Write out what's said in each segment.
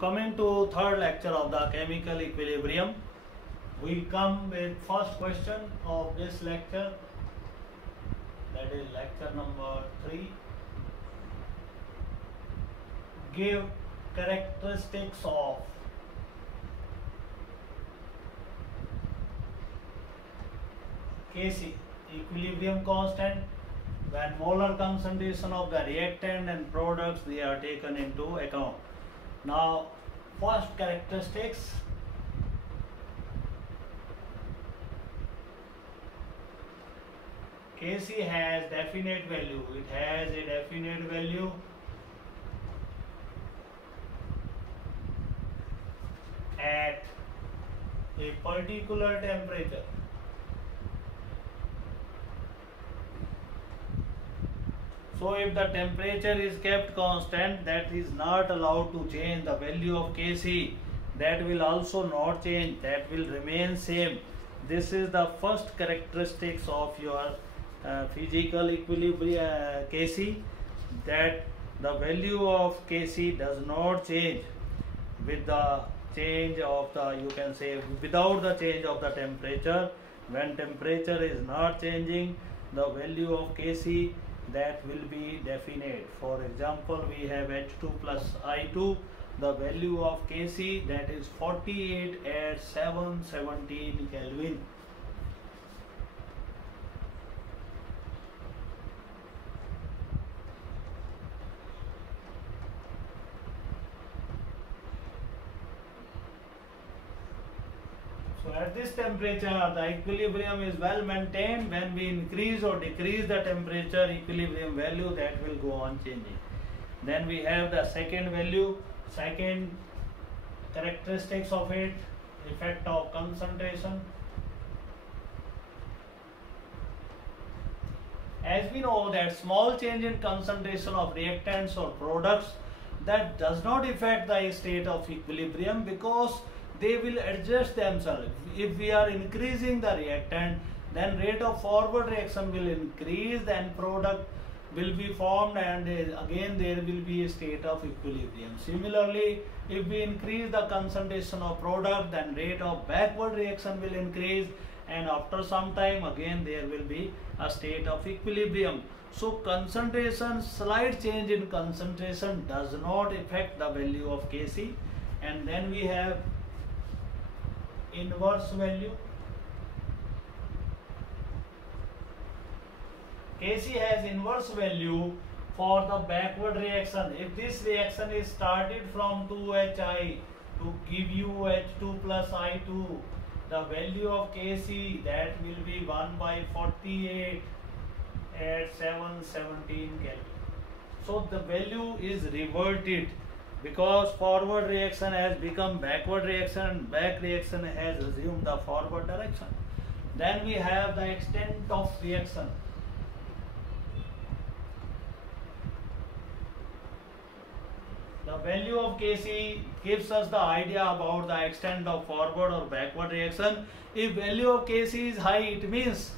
coming to third lecture of the chemical equilibrium, we come with first question of this lecture, that is lecture number 3. Give characteristics of Kc, equilibrium constant, when molar concentration of the reactant and products they are taken into account. Now, first characteristics. Kc has definite value. It has a definite value at a particular temperature. So if the temperature is kept constant, that is not allowed to change. The value of Kc, that will also not change, that will remain same. This is the first characteristics of your physical equilibrium Kc, that the value of Kc does not change with the change of the, you can say, without the change of the temperature. When temperature is not changing, the value of Kc, that will be definite. For example, we have H2 plus I2. The value of Kc, that is 48 at 717 Kelvin. So at this temperature, the equilibrium is well maintained. When we increase or decrease the temperature, equilibrium value, that will go on changing. Then we have the second value, second characteristics of it, effect of concentration. As we know that small change in concentration of reactants or products, that does not affect the state of equilibrium, because they will adjust themselves. If we are increasing the reactant, then rate of forward reaction will increase, then product will be formed, and again there will be a state of equilibrium. Similarly, if we increase the concentration of product, then rate of backward reaction will increase, and after some time again there will be a state of equilibrium. So concentration, slight change in concentration does not affect the value of Kc. And then we have inverse value. Kc has inverse value for the backward reaction. If this reaction is started from 2Hi to give you H2 plus I2, the value of Kc, that will be 1 by 48 at 717 Kelvin. So the value is reverted, because forward reaction has become backward reaction, back reaction has resumed the forward direction. Then we have the extent of reaction. The value of Kc gives us the idea about the extent of forward or backward reaction. If value of Kc is high, it means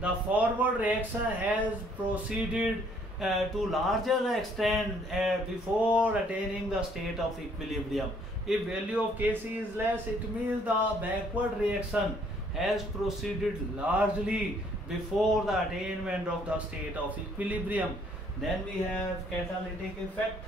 the forward reaction has proceeded to larger extent before attaining the state of equilibrium. If value of Kc is less, it means the backward reaction has proceeded largely before the attainment of the state of equilibrium. Then we have catalytic effect.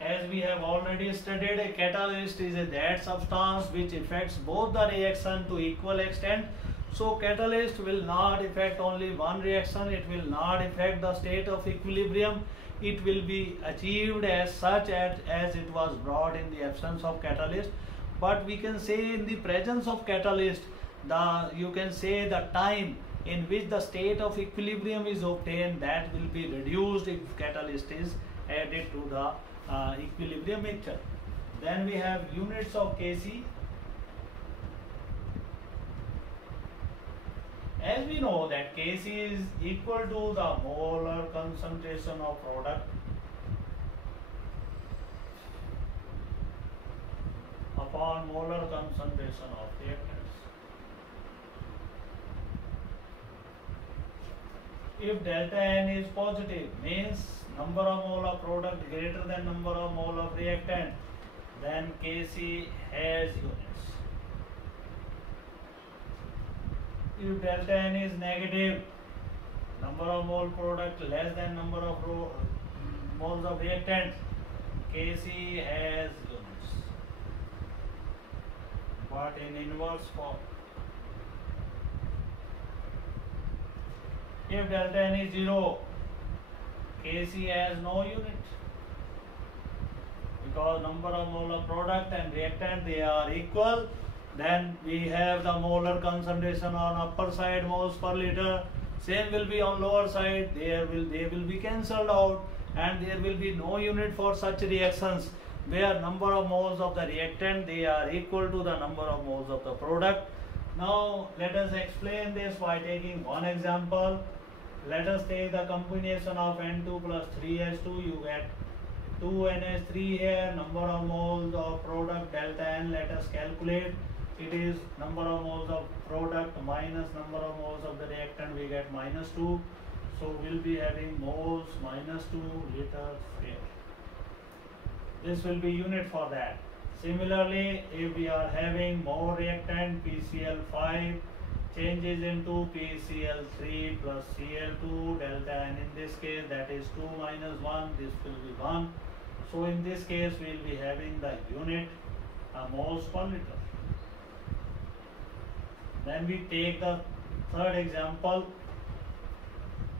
As we have already studied, a catalyst is that substance which affects both the reaction to equal extent. So catalyst will not affect only one reaction, it will not affect the state of equilibrium. It will be achieved as such as it was brought in the absence of catalyst. But we can say in the presence of catalyst, you can say the time in which the state of equilibrium is obtained, that will be reduced if catalyst is added to the equilibrium mixture. Then we have units of Kc. As we know that Kc is equal to the molar concentration of product upon molar concentration of reactants. If delta N is positive, means number of mole of product greater than number of mole of reactant, then Kc has units. If delta N is negative, number of mole product less than number of moles of reactant, Kc has units, but in inverse form. If delta N is 0, Kc has no unit, because number of mole of product and reactant, they are equal. Then we have the molar concentration on upper side moles per liter, same will be on lower side, they will be cancelled out, and there will be no unit for such reactions where number of moles of the reactant, they are equal to the number of moles of the product. Now let us explain this by taking one example. Let us take the combination of N2 plus 3H2, you get 2NH3 here, number of moles of product delta N, let us calculate. It is number of moles of product minus number of moles of the reactant, we get -2. So we'll be having moles -2 liters here. This will be unit for that. Similarly, if we are having more reactant, PCl5 changes into PCl3 plus Cl2, delta N in this case, that is 2 minus 1, this will be 1. So in this case, we will be having the unit moles per liter. Then we take the third example,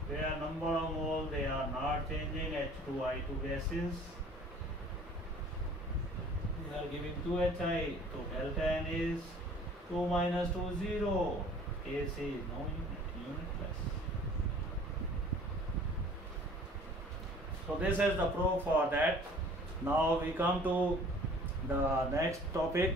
where number of moles, they are not changing, H2I2 gases. We are giving 2Hi, so delta N is 2 minus 2, 0. Kc is no unit, unitless. So this is the proof for that. Now we come to the next topic.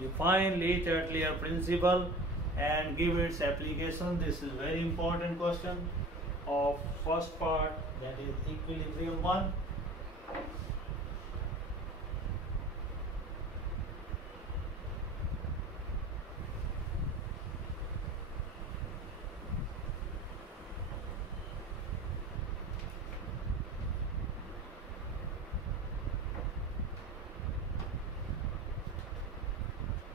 Define LeChatllier's principle and give its application. This is very important question of first part, that is equilibrium 1.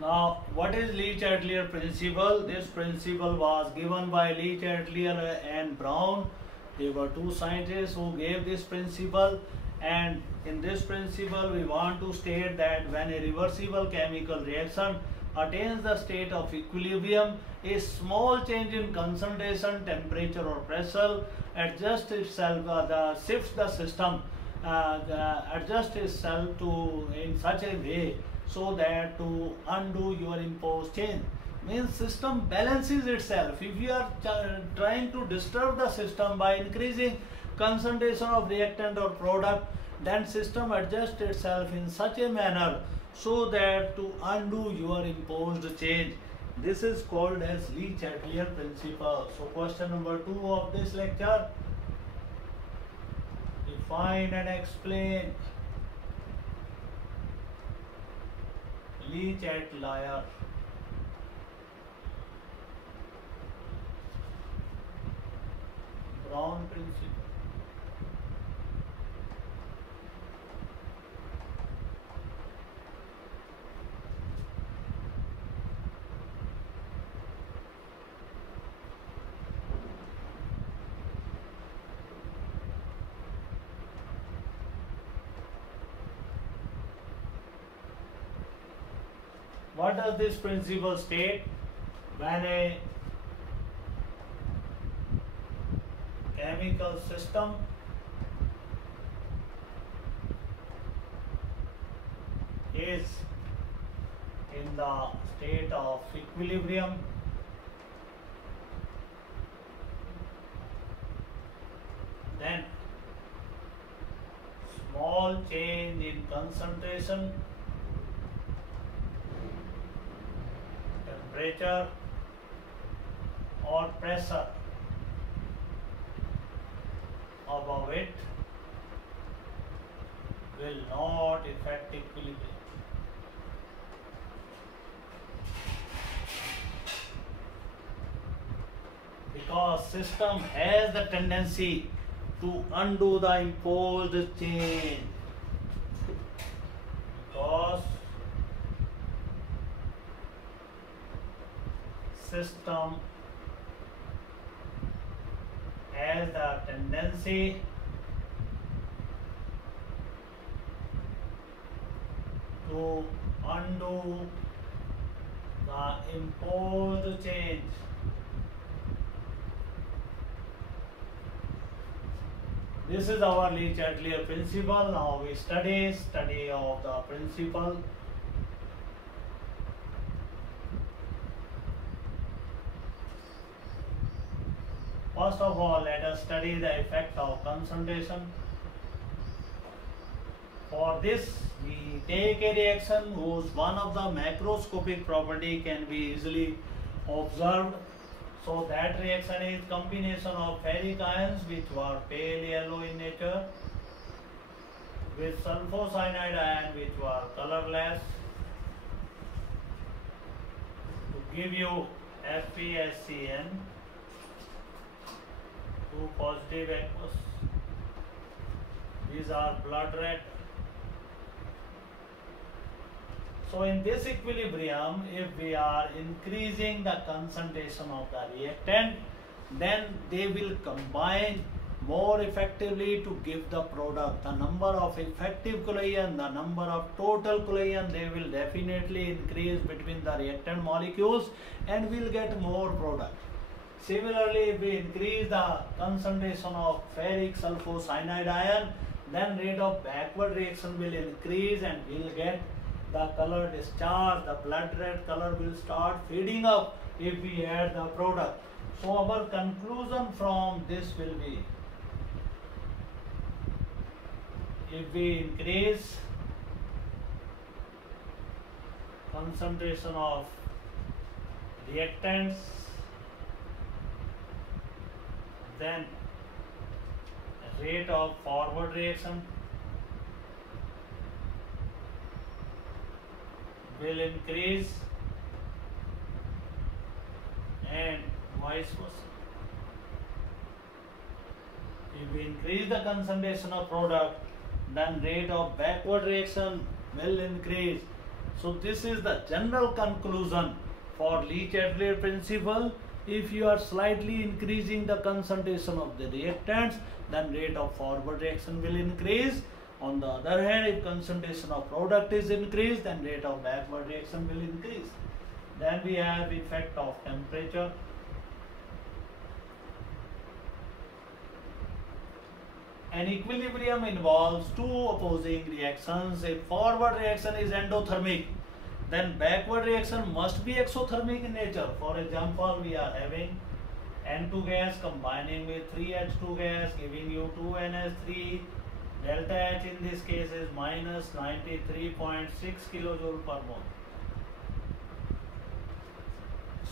Now, what is LeChatllier's principle? This principle was given by LeChatlier and Brown. They were two scientists who gave this principle, and in this principle we want to state that when a reversible chemical reaction attains the state of equilibrium, a small change in concentration, temperature or pressure adjusts itself, shifts the system, adjusts itself to in such a way so that to undo your imposed change. Means system balances itself. If you are trying to disturb the system by increasing concentration of reactant or product, then system adjusts itself in such a manner so that to undo your imposed change. This is called as LeChatllier's principle. So question number 2 of this lecture, define and explain LeChatllier's Brown principle. What does this principle state? When a chemical system is in the state of equilibrium, then small change in concentration, temperature or pressure above it will not affect equilibrium. system has the tendency to undo the imposed change, because system has the tendency to undo the imposed change. This is our LeChatllier's principle. Now we study of the principle. First of all, let us study the effect of concentration. For this, we take a reaction whose one of the macroscopic property can be easily observed. So that reaction is combination of ferric ions, which were pale yellow in nature, with sulfocyanide ion, which were colorless, to give you FeSCN, 2 positive aqueous. These are blood red. So in this equilibrium, if we are increasing the concentration of the reactant, then they will combine more effectively to give the product. The number of effective collision, the number of total collision, they will definitely increase between the reactant molecules and we'll get more product. Similarly, if we increase the concentration of ferric sulfocyanide ion, then rate of backward reaction will increase and we'll get the color discharge. The blood red color will start fading up if we add the product. So our conclusion from this will be, if we increase concentration of reactants, then rate of forward reaction will increase and vice versa. If we increase the concentration of product, then rate of backward reaction will increase. So this is the general conclusion for LeChatllier's principle. If you are slightly increasing the concentration of the reactants, then rate of forward reaction will increase. On the other hand, if concentration of product is increased, then rate of backward reaction will increase. Then we have effect of temperature. An equilibrium involves two opposing reactions. If forward reaction is endothermic, then backward reaction must be exothermic in nature. For example, we are having N2 gas combining with 3H2 gas, giving you 2NH3. Delta H in this case is minus 93.6 kilojoule per mole.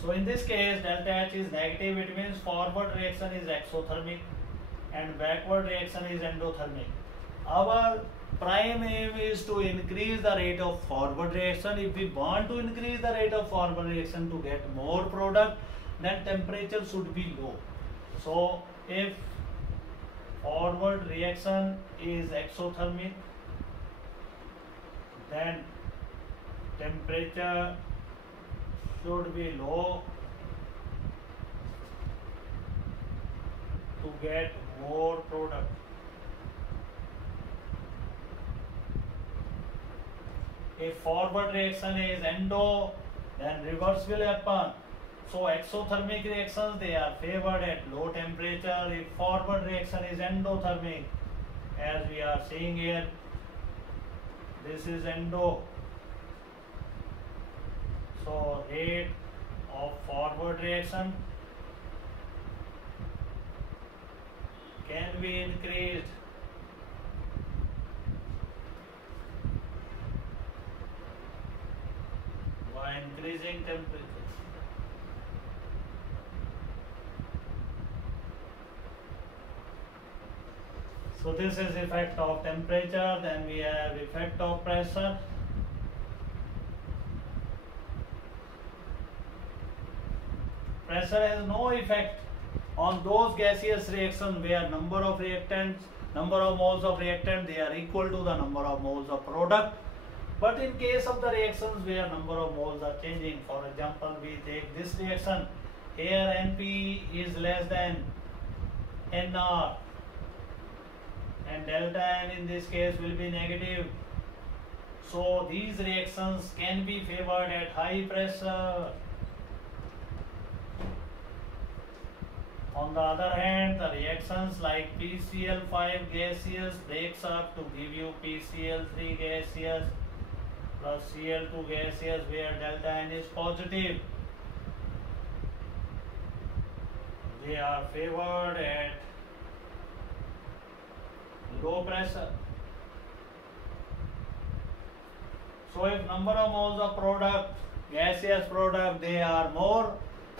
So in this case, delta H is negative. It means forward reaction is exothermic and backward reaction is endothermic. Our prime aim is to increase the rate of forward reaction. If we want to increase the rate of forward reaction to get more product, then temperature should be low. So if forward reaction is exothermic, then temperature should be low to get more product. If forward reaction is endo, then reverse will happen. So exothermic reactions, they are favored at low temperature. If forward reaction is endothermic, as we are seeing here, this is endo. So rate of forward reaction can be increased by increasing temperature. So this is effect of temperature. Then we have effect of pressure. Pressure has no effect on those gaseous reactions where number of moles of reactant, they are equal to the number of moles of product. But in case of the reactions where number of moles are changing, for example, we take this reaction, here NP is less than NR and delta N in this case will be negative. So these reactions can be favored at high pressure. On the other hand, the reactions like PCl5 gaseous breaks up to give you PCl3 gaseous plus Cl2 gaseous where delta N is positive. They are favored at low pressure. So if number of moles of product, gaseous product, they are more,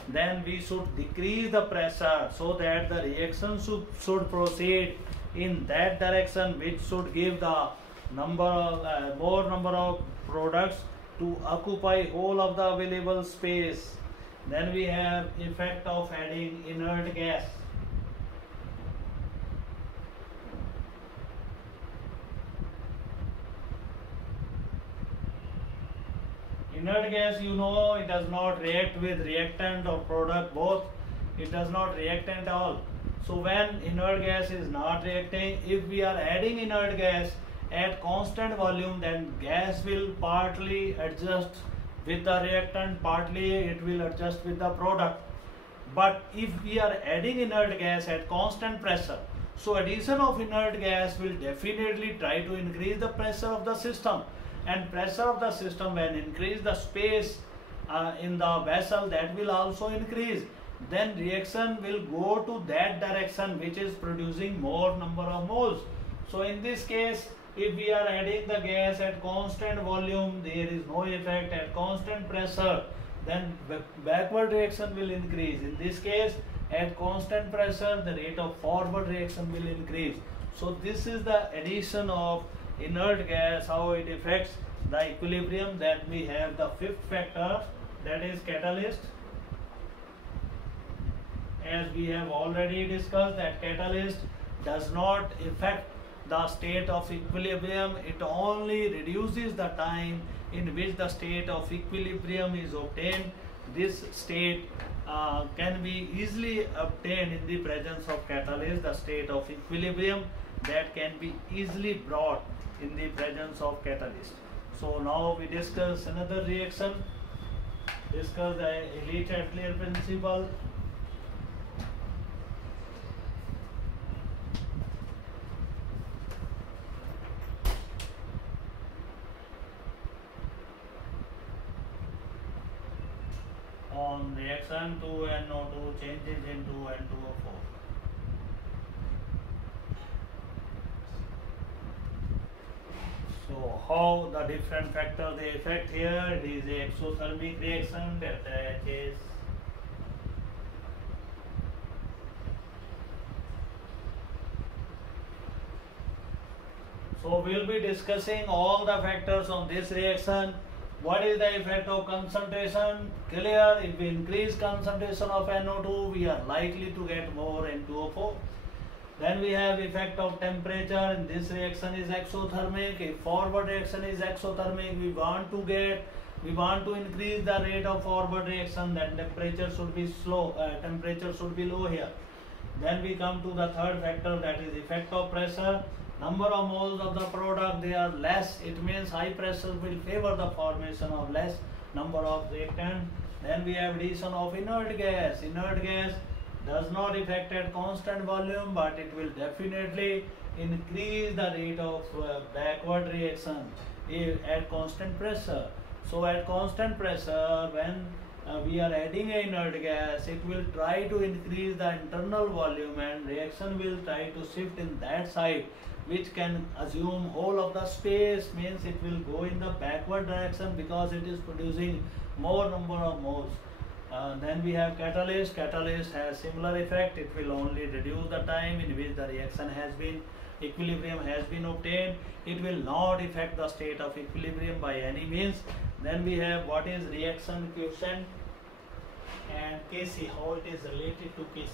then we should decrease the pressure so that the reaction should proceed in that direction, which should give the more number of products to occupy whole of the available space. Then we have effect of adding inert gas. Inert gas, you know, it does not react with reactant or product both. It does not react at all. So when inert gas is not reacting, if we are adding inert gas at constant volume, then gas will partly adjust with the reactant, partly it will adjust with the product. But if we are adding inert gas at constant pressure, so addition of inert gas will definitely try to increase the pressure of the system. And pressure of the system, when increase the space in the vessel, that will also increase. Then reaction will go to that direction which is producing more number of moles. So in this case, if we are adding the gas at constant volume, there is no effect. At constant pressure, then backward reaction will increase. In this case, at constant pressure, the rate of forward reaction will increase. So this is the addition of inert gas, how it affects the equilibrium. That we have the fifth factor, that is catalyst. As we have already discussed, that catalyst does not affect the state of equilibrium. It only reduces the time in which the state of equilibrium is obtained. This state can be easily obtained in the presence of catalyst. The state of equilibrium that can be easily brought in the presence of catalyst. So now we discuss another reaction, discuss the LeChatllier's principle. On reaction 2NO2 changes into N2O4. So how the different factors they affect here? It is a exothermic reaction, delta H is so we'll be discussing all the factors on this reaction. What is the effect of concentration? Clear, if we increase concentration of NO2, we are likely to get more N2O4. Then we have effect of temperature. In this reaction is exothermic. If forward reaction is exothermic, we want to increase the rate of forward reaction, then temperature should be temperature should be low here. Then we come to the third factor, that is effect of pressure. Number of moles of the product, they are less. It means high pressure will favor the formation of less number of reactants. Then we have addition of inert gas. Inert gas does not affect at constant volume, but it will definitely increase the rate of backward reaction at constant pressure. So at constant pressure, when we are adding an inert gas, it will try to increase the internal volume and reaction will try to shift in that side, which can assume whole of the space, means it will go in the backward direction because it is producing more number of moles. Then we have catalyst. Catalyst has similar effect. It will only reduce the time in which the reaction has been, equilibrium has been obtained. It will not affect the state of equilibrium by any means. Then we have what is reaction coefficient and Kc, how it is related to Kc.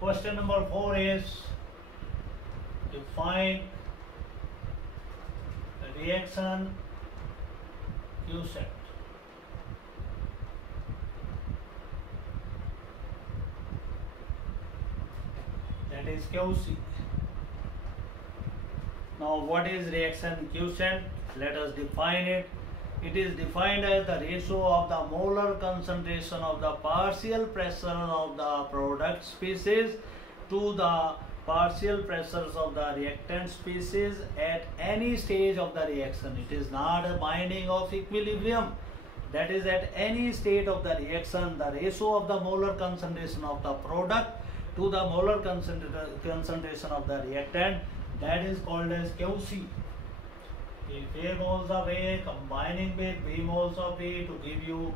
Question number 4 is define reaction QC. That is QC. Now what is reaction QC? Let us define it. It is defined as the ratio of the molar concentration of the partial pressure of the product species to the partial pressures of the reactant species at any stage of the reaction. It is not a binding of equilibrium. That is, at any state of the reaction, the ratio of the molar concentration of the product to the molar concentration of the reactant, that is called as QC. If A moles of A combining with B moles of B to give you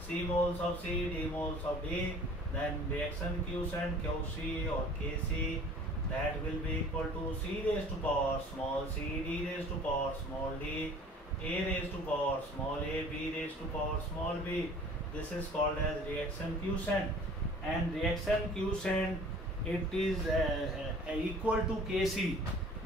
C moles of C, D moles of D, then reaction QC and QC or Kc, that will be equal to C raised to power small c, D raised to power small d, A raised to power small a, B raised to power small b. This is called as reaction QC. And reaction QC, it is equal to Kc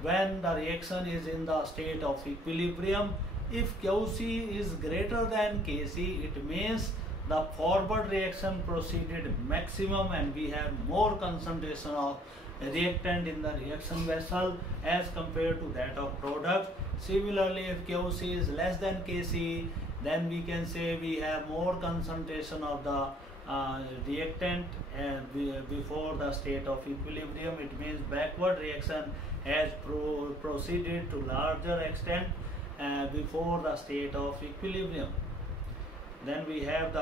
when the reaction is in the state of equilibrium. If QC is greater than Kc, it means the forward reaction proceeded maximum and we have more concentration of reactant in the reaction vessel as compared to that of product. Similarly, if QC is less than Kc, then we can say we have more concentration of the reactant before the state of equilibrium. It means backward reaction has proceeded to larger extent before the state of equilibrium. Then we have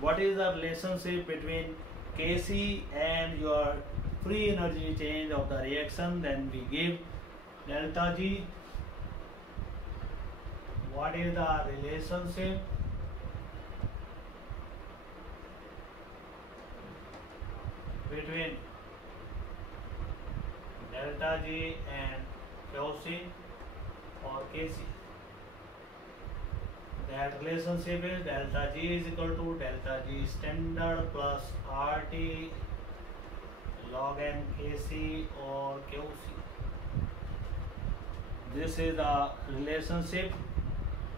what is the relationship between Kc and your free energy change of the reaction. Then we give delta G. What is the relationship between delta G and QC or Kc? That relationship is delta G is equal to delta G standard plus RT log n Kc or QC. This is the relationship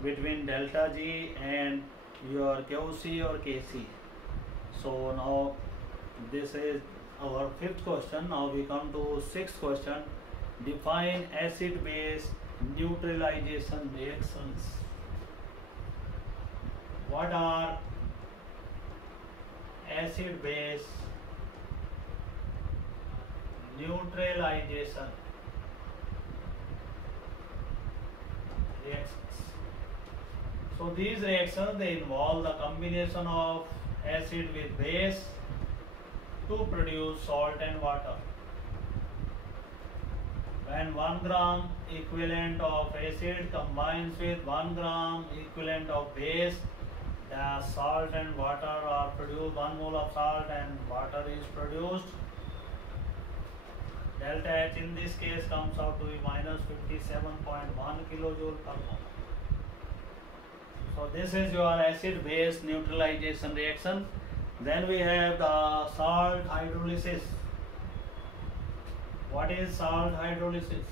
between delta G and your QC or Kc. So now this is our 5th question. Now we come to 6th question. Define acid-base neutralization reactions. What are acid-base neutralization reactions? So these reactions, they involve the combination of acid with base to produce salt and water. When 1 gram equivalent of acid combines with 1 gram equivalent of base, the salt and water are produced. 1 mole of salt and water is produced. Delta H in this case comes out to be minus 57.1 kilojoule per mole. So this is your acid-base neutralization reaction. Then we have the salt hydrolysis. What is salt hydrolysis?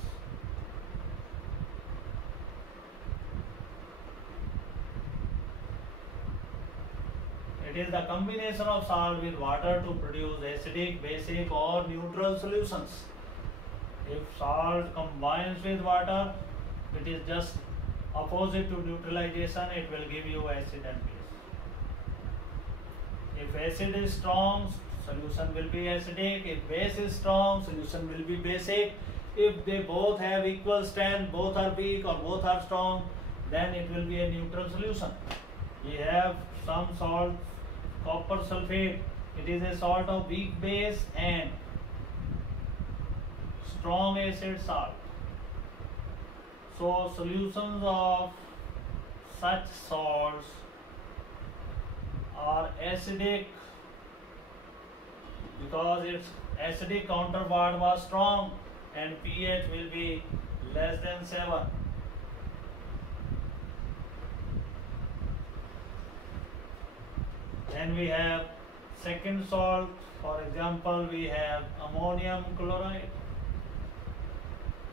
It is the combination of salt with water to produce acidic, basic or neutral solutions. If salt combines with water, it is just opposite to neutralization, it will give you acid and base. If acid is strong, solution will be acidic. If base is strong, solution will be basic. If they both have equal strength, both are weak or both are strong, then it will be a neutral solution. We have some salt, copper sulfate. It is a salt of weak base and strong acid salt. So solutions of such salts are acidic because its acidic counterpart was strong and pH will be less than 7. Then we have second salt, for example, we have ammonium chloride.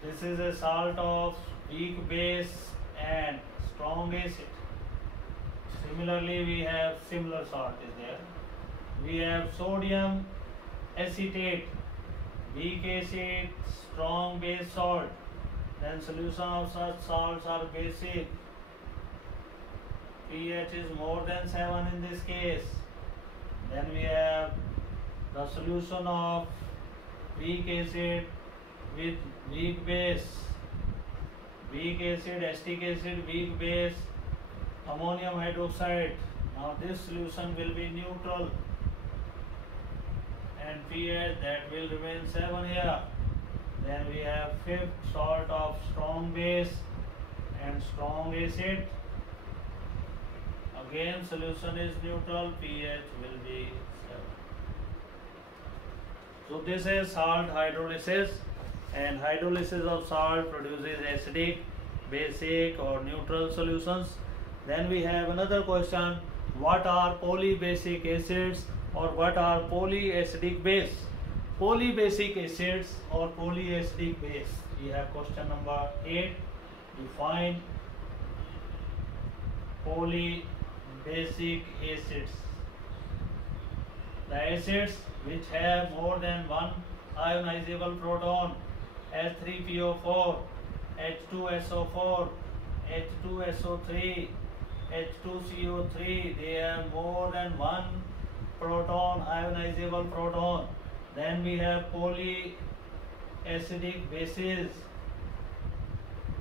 This is a salt of weak base and strong acid. Similarly, we have similar salt is there. We have sodium acetate, weak acid, strong base salt. Then solution of such salts are basic. pH is more than 7 in this case. Then we have the solution of weak acid with weak base. Weak acid, acetic acid, weak base, ammonium hydroxide. Now this solution will be neutral and pH that will remain 7 here. Then we have fifth salt of strong base and strong acid. Again solution is neutral, pH will be 7. So this is salt hydrolysis, and hydrolysis of salt produces acidic, basic or neutral solutions. Then we have another question, what are polybasic acids or what are polyacidic base? Polybasic acids or polyacidic base. We have question number 8. Define polybasic acids. The acids which have more than one ionizable proton, H3PO4, H2SO4, H2SO3, H2CO3, they have more than one proton, ionizable proton. Then we have polyacidic bases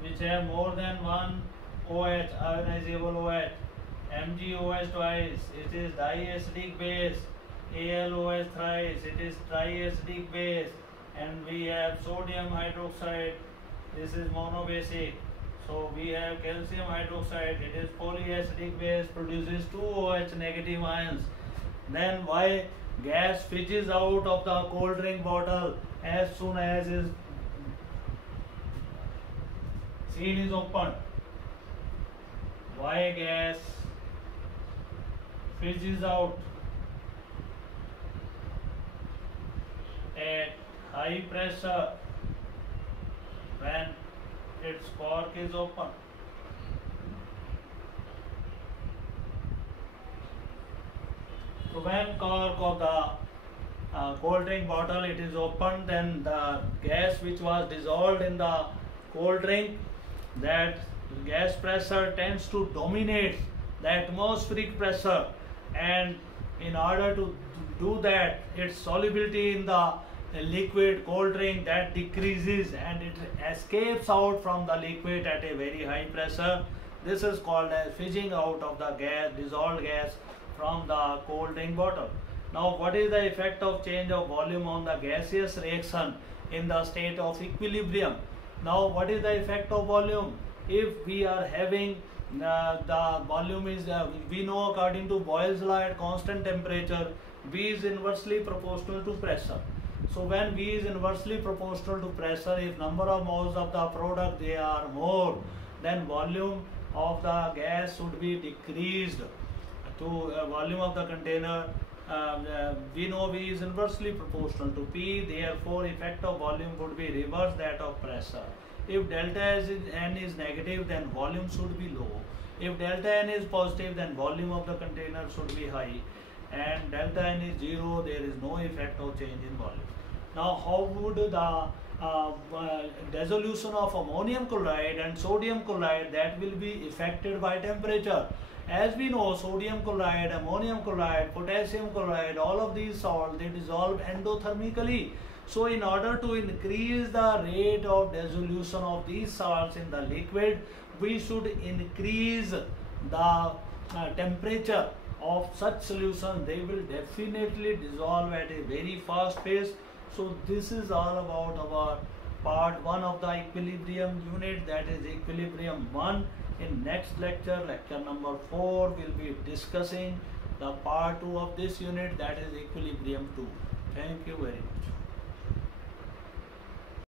which have more than one OH, ionizable OH. MgOH twice, it is diacidic base. AlOH thrice, it is triacidic base. And we have sodium hydroxide, this is monobasic. So we have calcium hydroxide, it is polyacidic base, produces two OH negative ions. Then why gas fizzes out of the cold drink bottle as soon as its seal is opened? Why gas fizzes out at high pressure when its cork is open? So when cork of the cold drink bottle it is opened, then the gas which was dissolved in the cold drink, that gas pressure tends to dominate the atmospheric pressure, and in order to do that, its solubility in the liquid cold drink that decreases and it escapes out from the liquid at a very high pressure. This is called as fizzing out of the gas, dissolved gas from the cold drink bottle. Now what is the effect of change of volume on the gaseous reaction in the state of equilibrium? Now what is the effect of volume? If we are having the volume is, we know according to Boyle's law, at constant temperature V is inversely proportional to pressure. So when V is inversely proportional to pressure, if number of moles of the product they are more, then volume of the gas should be decreased to volume of the container. We know V is inversely proportional to P, therefore effect of volume would be reverse that of pressure. If delta N is negative, then volume should be low. If delta N is positive, then volume of the container should be high. And delta N is 0, there is no effect of change in volume. Now how would the dissolution of ammonium chloride and sodium chloride that will be affected by temperature? As we know, sodium chloride, ammonium chloride, potassium chloride, all of these salts, they dissolve endothermically. So in order to increase the rate of dissolution of these salts in the liquid, we should increase the temperature of such solution. They will definitely dissolve at a very fast pace. So this is all about our part 1 of the equilibrium unit, that is equilibrium 1. In next lecture, lecture number 4, we'll be discussing the part 2 of this unit, that is equilibrium 2. Thank you very much.